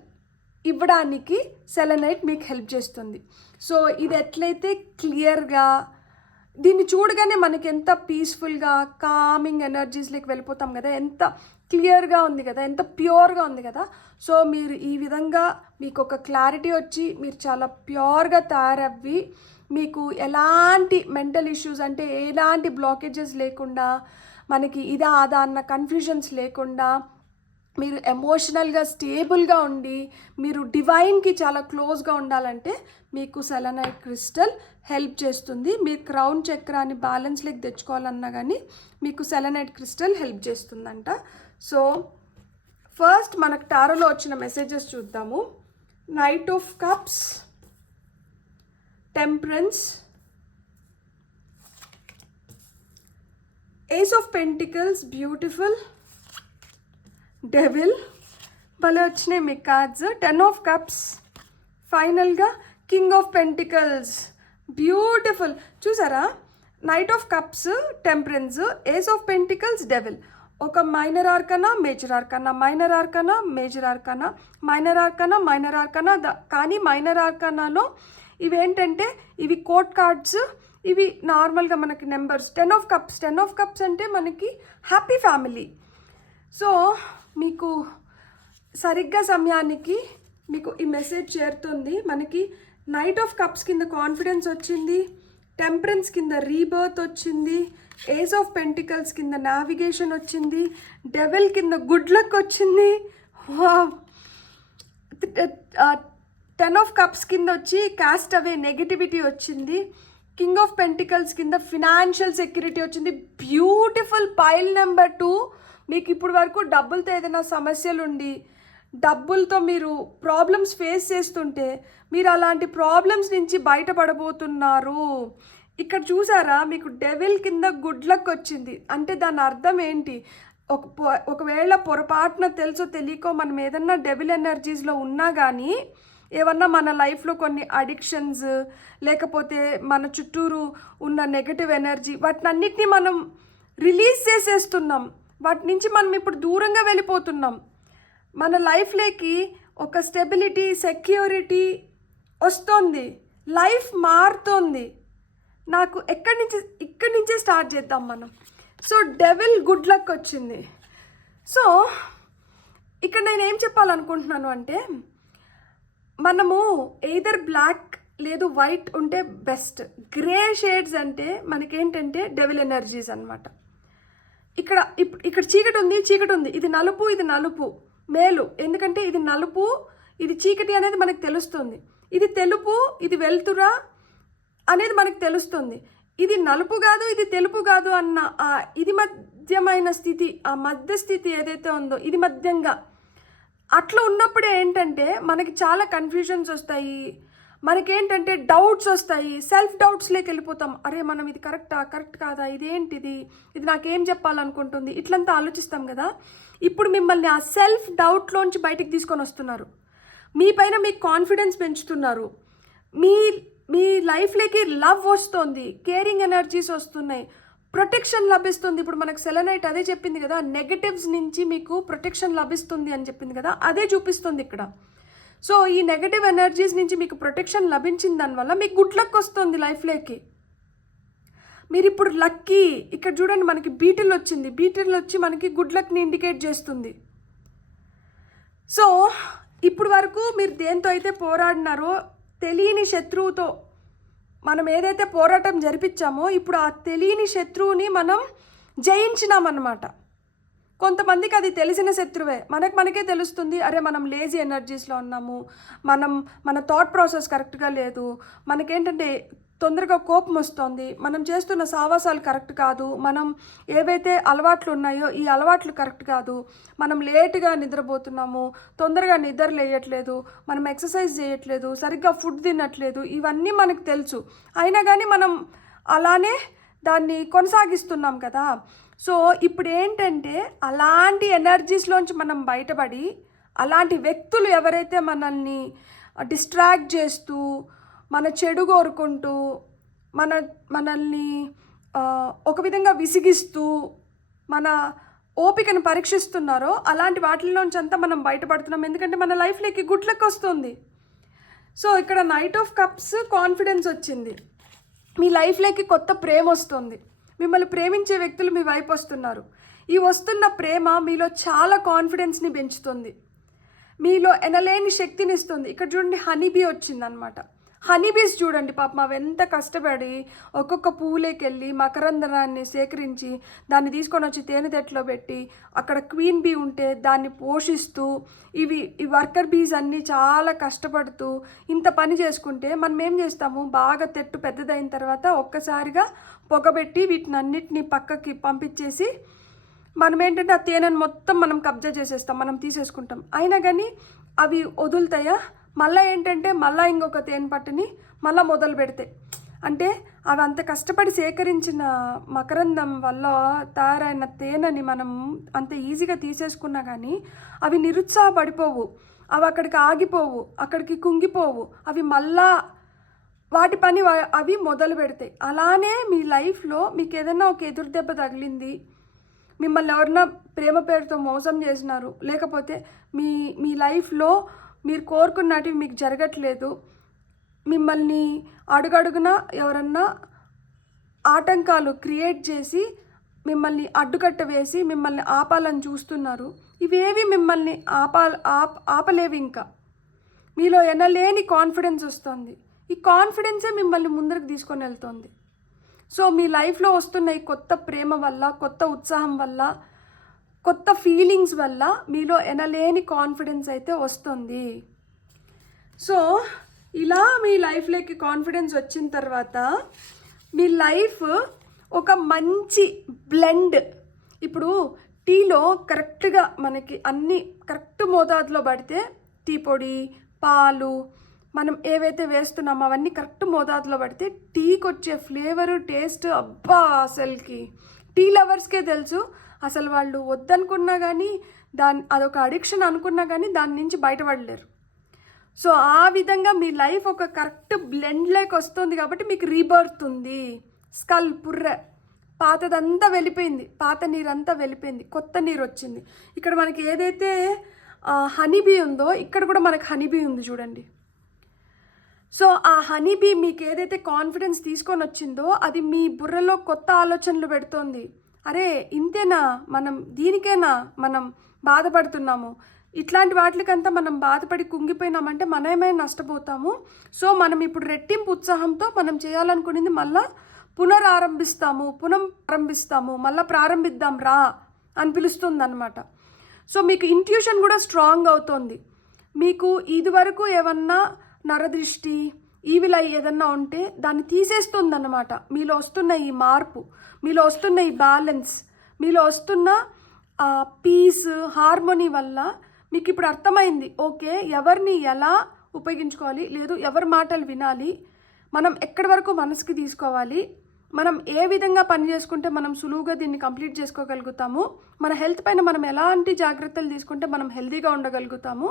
ఇవ్వడానికి సెలనైట్ మీకు హెల్ప్ చేస్తుంది. సో ఇది ఎట్లయితే క్లియర్గా, దీన్ని చూడగానే మనకి ఎంత పీస్ఫుల్గా కామింగ్ ఎనర్జీస్లోకి వెళ్ళిపోతాం కదా, ఎంత క్లియర్గా ఉంది కదా, ఎంత ప్యూర్గా ఉంది కదా. సో మీరు ఈ విధంగా మీకు ఒక క్లారిటీ వచ్చి మీరు చాలా ప్యూర్గా తయారవ్వి, మీకు ఎలాంటి మెంటల్ ఇష్యూస్ అంటే ఎలాంటి బ్లాకేజెస్ లేకుండా, మనకి ఇదా అదా అన్న కన్ఫ్యూజన్స్ లేకుండా, మీరు ఎమోషనల్గా స్టేబుల్గా ఉండి మీరు డివైన్కి చాలా క్లోజ్గా ఉండాలంటే మీకు సెలనైట్ క్రిస్టల్ హెల్ప్ చేస్తుంది. మీరు క్రౌన్ చక్రాన్ని బ్యాలెన్స్లోకి తెచ్చుకోవాలన్నా కానీ మీకు సెలనైట్ క్రిస్టల్ హెల్ప్ చేస్తుందంట. సో ఫస్ట్ మనకు టారోలో వచ్చిన మెసేజెస్ చూద్దాము. Knight of cups, temperance, ace of pentacles, beautiful, devil, భలే వచ్చినాయి మీ కార్డ్స్. 10 ఆఫ్ కప్స్, ఫైనల్గా కింగ్ ఆఫ్ పెంటికల్స్, బ్యూటిఫుల్. చూసారా, knight of cups, temperance, ace of pentacles, devil. ఒక minor arcana, major arcana, minor arcana, major arcana, minor arcana, minor arcana. కానీ minor ఆర్కనాలో ఇవేంటంటే ఇవి court cards, ఇవి నార్మల్గా మనకి numbers. 10 of cups, 10 of cups అంటే మనకి హ్యాపీ ఫ్యామిలీ. సో మీకు సరిగ్గా సమయానికి మీకు ఈ మెసేజ్ చేరుతుంది. మనకి నైట్ ఆఫ్ కప్స్ కింద కాన్ఫిడెన్స్ వచ్చింది, టెంపరెన్స్ కింద రీబర్త్ వచ్చింది, ఏస్ ఆఫ్ పెంటికల్స్ కింద నావిగేషన్ వచ్చింది, డెవిల్ కింద గుడ్ లక్ వచ్చింది, 10 ఆఫ్ కప్స్ కింద వచ్చి కాస్ట్ అవే నెగిటివిటీ వచ్చింది, కింగ్ ఆఫ్ పెంటికల్స్ కింద ఫినాన్షియల్ సెక్యూరిటీ వచ్చింది. బ్యూటిఫుల్. పైల్ నెంబర్ 2, మీకు ఇప్పుడు వరకు డబ్బులతో ఏదైనా సమస్యలు ఉండి డబ్బులతో మీరు ప్రాబ్లమ్స్ ఫేస్ చేస్తుంటే మీరు అలాంటి ప్రాబ్లమ్స్ నుంచి బయటపడబోతున్నారు. ఇక్కడ చూసారా, మీకు డెవిల్ కింద గుడ్ లక్ వచ్చింది. అంటే దాని అర్థం ఏంటి? ఒకవేళ పొరపాటున తెలుసో తెలియకో మనం ఏదన్నా డెవిల్ ఎనర్జీస్లో ఉన్నా కానీ ఏమన్నా మన లైఫ్లో కొన్ని అడిక్షన్స్ లేకపోతే మన చుట్టూరు ఉన్న నెగటివ్ ఎనర్జీ వాటినన్నిటినీ మనం రిలీజ్ చేసేస్తున్నాం. వాటి నుంచి మనం ఇప్పుడు దూరంగా వెళ్ళిపోతున్నాం. మన లైఫ్లోకి ఒక స్టెబిలిటీ, సెక్యూరిటీ వస్తుంది, లైఫ్ మారుతోంది. నాకు ఇక్కడి నుంచే స్టార్ట్ చేద్దాం మనం. సో డెవిల్ గుడ్ లక్ వచ్చింది. సో ఇక్కడ నేను ఏం చెప్పాలనుకుంటున్నాను అంటే, మనము ఎయిదర్ బ్లాక్ లేదు వైట్ ఉంటే బెస్ట్. గ్రే షేడ్స్ అంటే మనకేంటంటే డెవిల్ ఎనర్జీస్ అనమాట. ఇక్కడ చీకటి ఉంది, ఇది నలుపు మేలు. ఎందుకంటే ఇది నలుపు, ఇది చీకటి అనేది మనకు తెలుస్తుంది. ఇది తెలుపు, ఇది వెలుతురా అనేది మనకు తెలుస్తుంది. ఇది నలుపు కాదు, ఇది తెలుపు కాదు అన్న ఇది మధ్యమైన స్థితి, ఆ మధ్య స్థితి ఏదైతే ఉందో ఇది మధ్యంగా అట్లా ఉన్నప్పుడే ఏంటంటే మనకి చాలా కన్ఫ్యూజన్స్ వస్తాయి, మనకేంటంటే డౌట్స్ వస్తాయి, సెల్ఫ్ డౌట్స్లోకి వెళ్ళిపోతాం. అరే మనం ఇది కరెక్ట్ కాదా, ఇదేంటిది, ఇది నాకేం చెప్పాలనుకుంటుంది, ఇట్లంతా ఆలోచిస్తాం కదా. ఇప్పుడు మిమ్మల్ని ఆ సెల్ఫ్ డౌట్లోంచి బయటికి తీసుకొని వస్తున్నారు. మీ పైన మీకు కాన్ఫిడెన్స్ పెంచుతున్నారు. మీ లైఫ్లోకి లవ్ వస్తుంది, కేరింగ్ ఎనర్జీస్ వస్తున్నాయి, ప్రొటెక్షన్ లభిస్తుంది. ఇప్పుడు మనకు సెలెనైట్ అదే చెప్పింది కదా, నెగటివ్స్ నుంచి మీకు ప్రొటెక్షన్ లభిస్తుంది అని చెప్పింది కదా, అదే చూపిస్తుంది ఇక్కడ. సో ఈ నెగటివ్ ఎనర్జీస్ నుంచి మీకు ప్రొటెక్షన్ లభించిన దానివల్ల మీకు గుడ్ లక్ వస్తుంది లైఫ్లోకి. మీరు ఇప్పుడు లక్కీ. ఇక్కడ చూడండి మనకి బీటిల్ వచ్చింది, బీటిల్ వచ్చి మనకి గుడ్ లక్ని ఇండికేట్ చేస్తుంది. సో ఇప్పుడు వరకు మీరు దేంతో అయితే పోరాడినారో, తెలియని శత్రువుతో మనం ఏదైతే పోరాటం జరిపించామో ఇప్పుడు ఆ తెలియని శత్రువుని మనం జయించినామన్నమాట. కొంతమందికి అది తెలిసిన శత్రువే, మనకే తెలుస్తుంది, అరే మనం లేజీ ఎనర్జీస్లో ఉన్నాము, మన థాట్ ప్రాసెస్ కరెక్ట్గా లేదు, మనకేంటంటే తొందరగా కోపం వస్తుంది, మనం చేస్తున్న సావాసాలు కరెక్ట్ కాదు, మనం ఏవైతే అలవాట్లు ఉన్నాయో ఈ అలవాట్లు కరెక్ట్ కాదు, మనం లేటుగా నిద్రపోతున్నాము, తొందరగా నిద్ర లేయట్లేదు, మనం ఎక్సర్సైజ్ చేయట్లేదు, సరిగ్గా ఫుడ్ తినట్లేదు, ఇవన్నీ మనకు తెలుసు. అయినా కానీ మనం అలానే దాన్ని కొనసాగిస్తున్నాం కదా. సో ఇప్పుడు ఏంటంటే అలాంటి ఎనర్జీస్లోంచి మనం బయటపడి, అలాంటి వ్యక్తులు ఎవరైతే మనల్ని డిస్ట్రాక్ట్ చేస్తూ, మన చెడు కోరుకుంటూ, మనల్ని ఒక విధంగా విసిగిస్తూ, మన ఓపికను పరీక్షిస్తున్నారో అలాంటి వాటిలోంచి అంతా మనం బయటపడుతున్నాం. ఎందుకంటే మన లైఫ్లోకి గుడ్ లక్ వస్తుంది. సో ఇక్కడ నైట్ ఆఫ్ కప్స్ కాన్ఫిడెన్స్ వచ్చింది. మీ లైఫ్లోకి కొత్త ప్రేమ వస్తుంది, మిమ్మల్ని ప్రేమించే వ్యక్తులు మీ వైపు వస్తున్నారు. ఈ వస్తున్న ప్రేమ మీలో చాలా కాన్ఫిడెన్స్ని పెంచుతుంది, మీలో ఎనలేని శక్తిని ఇస్తుంది. ఇక్కడ చూడండి హనీబీ వచ్చిందనమాట. హనీబీస్ చూడండి పాపం అవి ఎంత కష్టపడి ఒక్కొక్క పువ్వులోకి వెళ్ళి మకరందనాన్ని సేకరించి దాన్ని తీసుకొని వచ్చి తేనెతెట్లో పెట్టి అక్కడ క్వీన్ బీ ఉంటే దాన్ని పోషిస్తూ ఈ వర్కర్ బీస్ అన్నీ చాలా కష్టపడుతూ ఇంత పని చేసుకుంటే మనం ఏం చేస్తాము, బాగా తెట్టు పెద్దదైన తర్వాత ఒక్కసారిగా పొగబెట్టి వీటిని అన్నిటినీ పక్కకి పంపించేసి మనం ఏంటంటే ఆ తేనెను మొత్తం మనం కబ్జా చేసేస్తాం, మనం తీసేసుకుంటాం. అయినా కానీ అవి వదులుతాయా, మళ్ళీ ఏంటంటే మళ్ళీ ఇంకొక తేనె పట్టుని మళ్ళీ మొదలు పెడతాయి. అంటే అవి అంత కష్టపడి సేకరించిన మకరందం వల్ల తయారైన తేనెని మనం అంత ఈజీగా తీసేసుకున్నా కానీ అవి నిరుత్సాహపడిపోవు, అవి అక్కడికి ఆగిపోవు, అక్కడికి కుంగిపోవు, అవి మళ్ళా వాటి పని అవి మొదలు పెడతాయి. అలానే మీ లైఫ్లో మీకు ఏదైనా ఒక ఎదురు దెబ్బ తగిలింది, మిమ్మల్ని ఎవరైనా ప్రేమ పేరుతో మోసం చేసినారు, లేకపోతే మీ లైఫ్లో మీరు కోరుకున్నటివి మీకు జరగట్లేదు, మిమ్మల్ని అడుగడుగున ఎవరన్నా ఆటంకాలు క్రియేట్ చేసి మిమ్మల్ని అడ్డుకట్ట వేసి మిమ్మల్ని ఆపాలని చూస్తున్నారు, ఇవేవి మిమ్మల్ని ఆపలేవి. ఇంకా మీలో ఎనలేని కాన్ఫిడెన్స్ వస్తుంది, ఈ కాన్ఫిడెన్సే మిమ్మల్ని ముందరకు తీసుకొని వెళ్తుంది. సో మీ లైఫ్లో వస్తున్న ఈ కొత్త ప్రేమ వల్ల, కొత్త ఉత్సాహం వల్ల, కొత్త ఫీలింగ్స్ వల్ల మీలో ఎనలేని కాన్ఫిడెన్స్ అయితే వస్తుంది. సో ఇలా మీ లైఫ్లోకి కాన్ఫిడెన్స్ వచ్చిన తర్వాత మీ లైఫ్ ఒక మంచి బ్లెండ్. ఇప్పుడు టీలో కరెక్ట్గా మనకి అన్నీ కరెక్ట్ మోతాదులో పడితే టీ పొడి, పాలు, మనం ఏవైతే వేస్తున్నామో అవన్నీ కరెక్ట్ మోతాదులో పడితే టీకి వచ్చే ఫ్లేవరు, టేస్ట్, అబ్బా అసలుకి టీ లవర్స్కే తెలుసు. అసలు వాళ్ళు వద్దనుకున్నా కానీ అదొక అడిక్షన్ అనుకున్నా కానీ దాని నుంచి బయటపడలేరు. సో ఆ విధంగా మీ లైఫ్ ఒక కరెక్ట్ బ్లెండ్ లైక్ వస్తుంది కాబట్టి మీకు రీబర్త్ ఉంది. స్కల్ పుర్రె పాతదంతా వెళ్ళిపోయింది, పాత నీరంతా వెళ్ళిపోయింది, కొత్త నీరు వచ్చింది. ఇక్కడ మనకి ఏదైతే హనీబీ ఉందో ఇక్కడ కూడా మనకి హనీబీ ఉంది చూడండి. సో ఆ హనీబీ మీకు ఏదైతే కాన్ఫిడెన్స్ తీసుకొని వచ్చిందో అది మీ బుర్రలో కొత్త ఆలోచనలు పెడుతోంది. అరే ఇంతేనా, మనం దీనికేనా మనం బాధపడుతున్నాము, ఇట్లాంటి వాటికంతా మనం బాధపడి కుంగిపోయినామంటే మనమే నష్టపోతాము. సో మనం ఇప్పుడు రెట్టింపు ఉత్సాహంతో మనం చేయాలనుకునేది మళ్ళీ పునఃప్రారంభిస్తాము, మళ్ళీ ప్రారంభిద్దాం రా అని పిలుస్తుంది అనమాట. సో మీకు ఇంట్యూషన్ కూడా స్ట్రాంగ్ అవుతుంది. మీకు ఇదివరకు ఏమన్నా నరదృష్టి ఈవిల్ అయ్యి ఏదన్నా ఉంటే దాన్ని తీసేస్తుంది అన్నమాట. మీలో వస్తున్న ఈ మార్పు, మీలో వస్తున్న ఈ బ్యాలెన్స్, మీలో వస్తున్న పీస్, హార్మోనీ వల్ల మీకు ఇప్పుడు అర్థమైంది. ఓకే, ఎవరిని ఎలా ఉపయోగించుకోవాలి, లేదు ఎవరి మాటలు వినాలి, మనం ఎక్కడి వరకు మనసుకి తీసుకోవాలి, మనం ఏ విధంగా పని చేసుకుంటే మనం సులువుగా దీన్ని కంప్లీట్ చేసుకోగలుగుతాము, మన హెల్త్ పైన మనం ఎలాంటి జాగ్రత్తలు తీసుకుంటే మనం హెల్తీగా ఉండగలుగుతాము.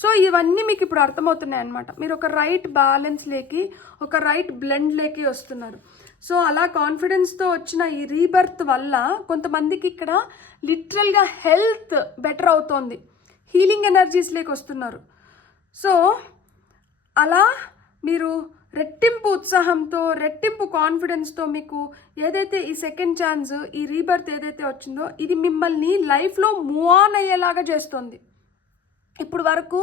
సో ఇవన్నీ మీకు ఇప్పుడు అర్థమవుతున్నాయి అన్నమాట. మీరు ఒక రైట్ బ్యాలెన్స్ లేకి, ఒక రైట్ బ్లెండ్ లేకి వస్తున్నారు. సో అలా కాన్ఫిడెన్స్తో వచ్చిన ఈ రీబర్త్ వల్ల కొంతమందికి ఇక్కడ లిటరల్గా హెల్త్ బెటర్ అవుతోంది, హీలింగ్ ఎనర్జీస్ లేకి వస్తున్నారు. సో అలా మీరు రెట్టింపు ఉత్సాహంతో, రెట్టింపు కాన్ఫిడెన్స్తో మీకు ఏదైతే ఈ సెకండ్ ఛాన్స్, ఈ రీబర్త్ ఏదైతే వచ్చిందో ఇది మిమ్మల్ని లైఫ్లో మూవ్ ఆన్ అయ్యేలాగా చేస్తుంది. ఇప్పుడు వరకు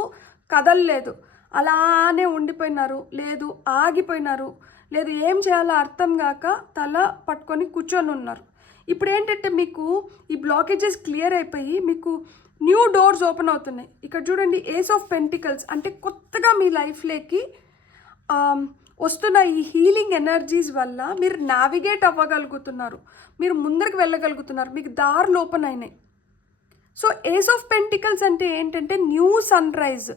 కదలలేదు, అలానే ఉండిపోయినారు, లేదు ఆగిపోయినారు, లేదు ఏం చేయాలో అర్థం కాక తల పట్టుకొని కూర్చొని ఉన్నారు. ఇప్పుడు ఏంటంటే మీకు ఈ బ్లాకేజెస్ క్లియర్ అయిపోయి మీకు న్యూ డోర్స్ ఓపెన్ అవుతున్నాయి. ఇక్కడ చూడండి, ఏస్ ఆఫ్ పెంటికల్స్ అంటే కొత్తగా మీ లైఫ్లోకి వస్తున్న ఈ హీలింగ్ ఎనర్జీస్ వల్ల మీరు నావిగేట్ అవ్వగలుగుతున్నారు, మీరు ముందరికి వెళ్ళగలుగుతున్నారు, మీకు దారులు ఓపెన్ అయినాయి. సో ఏస్ ఆఫ్ పెంటికల్స్ అంటే ఏంటంటే new sun rise,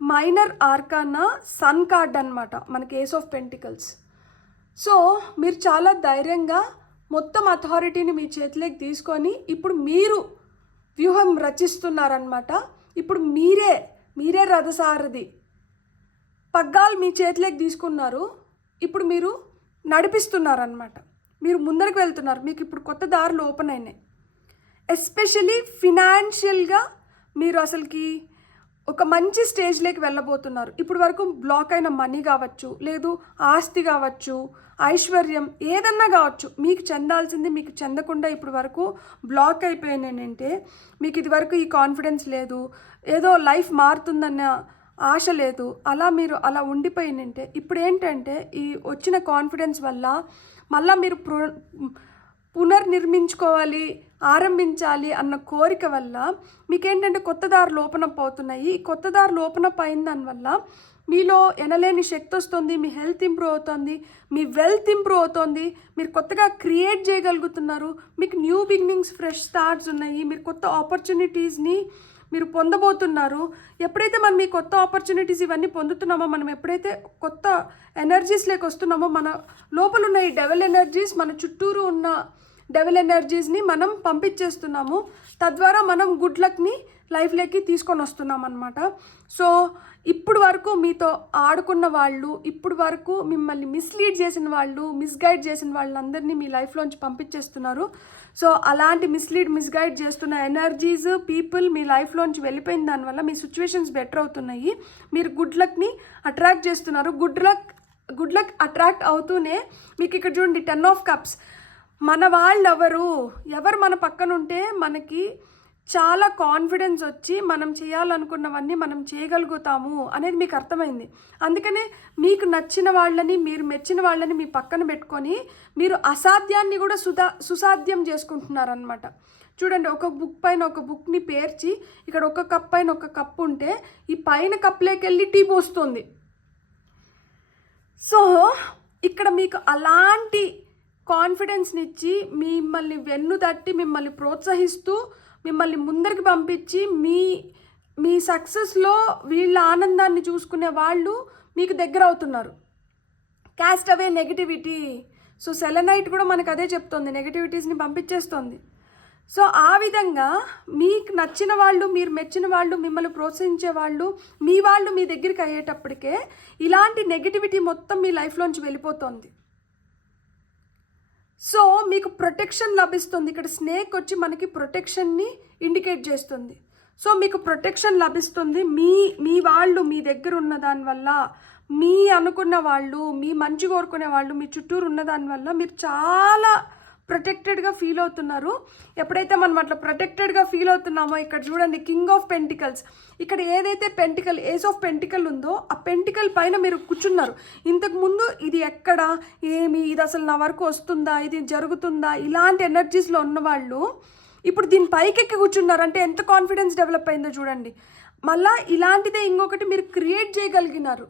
minor arcana sun card అనమాట మనకి ఏస్ ఆఫ్ పెంటికల్స్. సో మీరు చాలా ధైర్యంగా మొత్తం అథారిటీని మీ చేతిలోకి తీసుకొని ఇప్పుడు మీరు వ్యూహం రచిస్తున్నారనమాట. ఇప్పుడు మీరే రథసారథి, పగ్గాలు మీ చేతిలోకి తీసుకున్నారు, ఇప్పుడు మీరు నడిపిస్తున్నారనమాట, మీరు ముందరికి వెళ్తున్నారు, మీకు ఇప్పుడు కొత్త దారులు ఓపెన్ అయినాయి. ఎస్పెషలీ ఫినాన్షియల్గా మీరు అసలుకి ఒక మంచి స్టేజ్లోకి వెళ్ళబోతున్నారు. ఇప్పుడు వరకు బ్లాక్ అయిన మనీ కావచ్చు, లేదు ఆస్తి కావచ్చు, ఐశ్వర్యం ఏదన్నా కావచ్చు, మీకు చెందాల్సింది మీకు చెందకుండా ఇప్పుడు వరకు బ్లాక్ అయిపోయినాయంటే, మీకు ఇది వరకు ఈ కాన్ఫిడెన్స్ లేదు, ఏదో లైఫ్ మారుతుందన్న ఆశ లేదు, మీరు అలా ఉండిపోయినంటే ఇప్పుడు ఏంటంటే ఈ వచ్చిన కాన్ఫిడెన్స్ వల్ల మళ్ళీ మీరు పునర్నిర్మించుకోవాలి, ఆరంభించాలి అన్న కోరిక వల్ల మీకేంటంటే కొత్త దారులు ఓపెన్ అప్ అవుతున్నాయి. ఈ కొత్త దారులు ఓపెన్ అప్ అయిన దానివల్ల మీలో ఎనలేని శక్తి వస్తుంది, మీ హెల్త్ ఇంప్రూవ్ అవుతుంది, మీ వెల్త్ ఇంప్రూవ్ అవుతుంది, మీరు కొత్తగా క్రియేట్ చేయగలుగుతున్నారు, మీకు న్యూ బిగినింగ్స్, ఫ్రెష్ స్టార్ట్స్ ఉన్నాయి, మీరు కొత్త ఆపర్చునిటీస్ని మీరు పొందబోతున్నారు. ఎప్పుడైతే మనం ఈ కొత్త ఆపర్చునిటీస్ ఇవన్నీ పొందుతున్నామో, మనం ఎప్పుడైతే కొత్త ఎనర్జీస్లోకి వస్తున్నామో, మన లోపల ఉన్న ఈ డెవల్ ఎనర్జీస్, మన చుట్టూరు ఉన్న డెవల్ ఎనర్జీస్ని మనం పంపించేస్తున్నాము. తద్వారా మనం గుడ్ లక్ని లైఫ్లోకి తీసుకొని వస్తున్నాం అన్నమాట. సో ఇప్పుడు వరకు మీతో ఆడుకున్న వాళ్ళు, ఇప్పుడు వరకు మిమ్మల్ని మిస్లీడ్ చేసిన వాళ్ళు, మిస్గైడ్ చేసిన వాళ్ళందరినీ మీ లైఫ్లోంచి పంపించేస్తున్నారు. సో అలాంటి మిస్గైడ్ చేస్తున్న ఎనర్జీస్, పీపుల్ మీ లైఫ్లోంచి వెళ్ళిపోయిన దానివల్ల మీ సిచ్యువేషన్స్ బెటర్ అవుతున్నాయి, మీరు గుడ్ లక్ని అట్రాక్ట్ చేస్తున్నారు. గుడ్ లక్ అట్రాక్ట్ అవుతూనే మీకు ఇక్కడ చూడండి 10 ఆఫ్ కప్స్. మన వాళ్ళు ఎవరు మన పక్కన ఉంటే మనకి చాలా కాన్ఫిడెన్స్ వచ్చి మనం చేయాలనుకున్నవన్నీ మనం చేయగలుగుతాము అనేది మీకు అర్థమైంది. అందుకనే మీకు నచ్చిన వాళ్ళని, మీరు మెచ్చిన వాళ్ళని మీ పక్కన పెట్టుకొని మీరు అసాధ్యాన్ని కూడా సుసాధ్యం చేసుకుంటున్నారనమాట. చూడండి, ఒక బుక్ పైన ఒక బుక్ని పేర్చి ఇక్కడ ఒక కప్ పైన ఒక కప్ ఉంటే ఈ పైన కప్లోకి వెళ్ళి టీ పోస్తుంది. సో ఇక్కడ మీకు అలాంటి కాన్ఫిడెన్స్నిచ్చి మిమ్మల్ని వెన్ను తట్టి మిమ్మల్ని ప్రోత్సహిస్తూ మిమ్మల్ని ముందరికి పంపించి మీ సక్సెస్లో వీళ్ళ ఆనందాన్ని చూసుకునే వాళ్ళు మీకు దగ్గర అవుతున్నారు. క్యాస్ట్ అవే నెగిటివిటీ. సో సెలెనైట్ కూడా మనకు అదే చెప్తుంది, నెగిటివిటీస్ని పంపించేస్తుంది. సో ఆ విధంగా మీకు నచ్చిన వాళ్ళు, మీరు మెచ్చిన వాళ్ళు, మిమ్మల్ని ప్రోత్సహించే వాళ్ళు మీ దగ్గరికి అయ్యేటప్పటికే ఇలాంటి నెగిటివిటీ మొత్తం మీ లైఫ్లోంచి వెళ్ళిపోతుంది. సో మీకు ప్రొటెక్షన్ లభిస్తుంది. ఇక్కడ స్నేక్ వచ్చి మనకి ప్రొటెక్షన్ని ఇండికేట్ చేస్తుంది. సో మీకు ప్రొటెక్షన్ లభిస్తుంది. మీ వాళ్ళు మీ దగ్గర ఉన్న దానివల్ల, మీ అనుకున్న వాళ్ళు, మీ మంచి కోరుకునే వాళ్ళు మీ చుట్టూరు ఉన్న దానివల్ల మీరు చాలా ప్రొటెక్టెడ్గా ఫీల్ అవుతున్నారు. ఎప్పుడైతే మనం అట్లా ప్రొటెక్టెడ్గా ఫీల్ అవుతున్నామో, ఇక్కడ చూడండి కింగ్ ఆఫ్ పెంటికల్స్, ఇక్కడ ఏదైతే పెంటికల్, ఏస్ ఆఫ్ పెంటికల్ ఉందో ఆ పెంటికల్ పైన మీరు కూర్చున్నారు. ఇంతకుముందు ఇది ఎక్కడ, ఇది అసలు నా వరకు వస్తుందా, ఇది జరుగుతుందా, ఇలాంటి ఎనర్జీస్లో ఉన్నవాళ్ళు ఇప్పుడు దీని పైకెక్కి కూర్చున్నారు. అంటే ఎంత కాన్ఫిడెన్స్ డెవలప్ అయిందో చూడండి. మళ్ళీ ఇలాంటిదే ఇంకొకటి మీరు క్రియేట్ చేయగలిగినారు.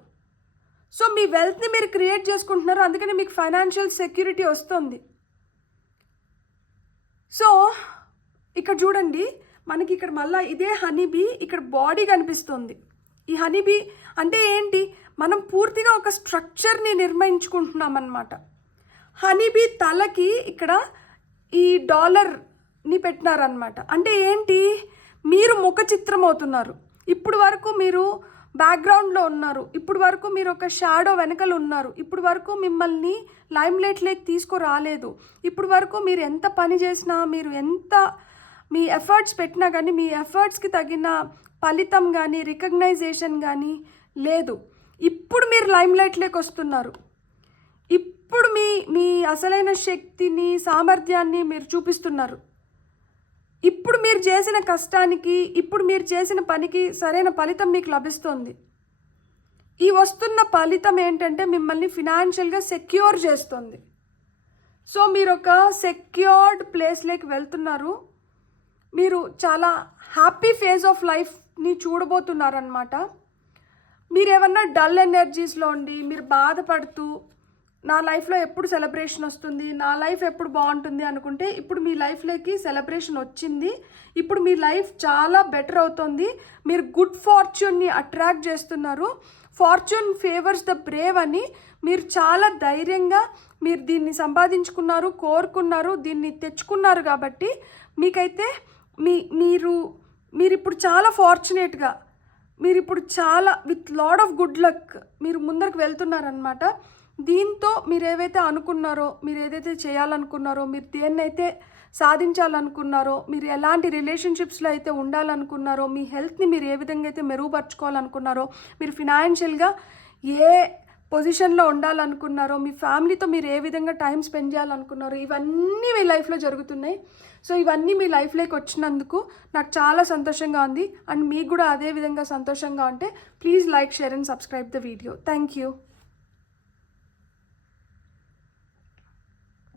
సో మీ వెల్త్ని మీరు క్రియేట్ చేసుకుంటున్నారు, అందుకని మీకు ఫైనాన్షియల్ సెక్యూరిటీ వస్తుంది. సో ఇక్కడ చూడండి, మనకి ఇక్కడ మళ్ళీ ఇదే హనీబీ ఇక్కడ బాడీ కనిపిస్తుంది. ఈ హనీబీ అంటే ఏంటి, మనం పూర్తిగా ఒక స్ట్రక్చర్ని నిర్మించుకుంటున్నాం అన్నమాట. హనీబీ తలకి ఇక్కడ ఈ డాలర్ని పెట్టినారనమాట. అంటే ఏంటి, మీరు ముఖ చిత్రం అవుతున్నారు. ఇప్పుడు వరకు మీరు బ్యాక్గ్రౌండ్లో ఉన్నారు, ఇప్పుడు వరకు మీరు ఒక షాడో వెనకలు ఉన్నారు, ఇప్పుడు వరకు మిమ్మల్ని లైమ్లైట్లోకి తీసుకురాలేదు. ఇప్పుడు వరకు మీరు ఎంత పని చేసినా, మీరు ఎంత మీ ఎఫర్ట్స్ పెట్టినా కానీ మీ ఎఫర్ట్స్కి తగిన ఫలితం కానీ రికగ్నైజేషన్ కానీ లేదు. ఇప్పుడు మీరు లైమ్లైట్లోకి వస్తున్నారు. ఇప్పుడు మీ అసలైన శక్తిని, సామర్థ్యాన్ని మీరు చూపిస్తున్నారు. ఇప్పుడు మీరు చేసిన కష్టానికి, ఇప్పుడు మీరు చేసిన పనికి సరైన ఫలితం మీకు లభిస్తుంది. ఈ వస్తున్న ఫలితం ఏంటంటే మిమ్మల్ని ఫినాన్షియల్గా సెక్యూర్ చేస్తుంది. సో మీరు ఒక సెక్యూర్డ్ ప్లేస్లోకి వెళ్తున్నారు. మీరు చాలా హ్యాపీ ఫేజ్ ఆఫ్ లైఫ్ని చూడబోతున్నారనమాట. మీరు ఏమన్నా డల్ ఎనర్జీస్లో ఉండి మీరు బాధపడుతూ నా లైఫ్లో ఎప్పుడు సెలబ్రేషన్ వస్తుంది, నా లైఫ్ ఎప్పుడు బాగుంటుంది అనుకుంటే ఇప్పుడు మీ లైఫ్లోకి సెలబ్రేషన్ వచ్చింది. ఇప్పుడు మీ లైఫ్ చాలా బెటర్ అవుతుంది. మీరు గుడ్ ఫార్చ్యూన్ని అట్రాక్ట్ చేస్తున్నారు. ఫార్చ్యూన్ ఫేవర్స్ ద బ్రేవ్ అని మీరు చాలా ధైర్యంగా మీరు దీన్ని సంపాదించుకున్నారు, కోరుకున్నారు, దీన్ని తెచ్చుకున్నారు. కాబట్టి మీకైతే మీరు ఇప్పుడు చాలా ఫార్చునేట్గా, మీరు ఇప్పుడు చాలా with lot of good luck మీరు ముందరకు వెళ్తున్నారనమాట. దీంతో మీరు ఏవైతే అనుకున్నారో, మీరు ఏదైతే చేయాలనుకున్నారో, మీరు దేన్నైతే సాధించాలనుకున్నారో, మీరు ఎలాంటి రిలేషన్షిప్స్లో అయితే ఉండాలనుకున్నారో, మీ హెల్త్ని మీరు ఏ విధంగా అయితే మెరుగుపరుచుకోవాలనుకున్నారో, మీరు ఫినాన్షియల్గా ఏ పొజిషన్లో ఉండాలనుకున్నారో, మీ ఫ్యామిలీతో మీరు ఏ విధంగా టైం స్పెండ్ చేయాలనుకున్నారో, ఇవన్నీ మీ లైఫ్లో జరుగుతున్నాయి. సో ఇవన్నీ మీ లైఫ్లోకి వచ్చినందుకు నాకు చాలా సంతోషంగా ఉంది. అండ్ మీకు కూడా అదే విధంగా సంతోషంగా ఉంటే please like, share and subscribe the video. Thank you.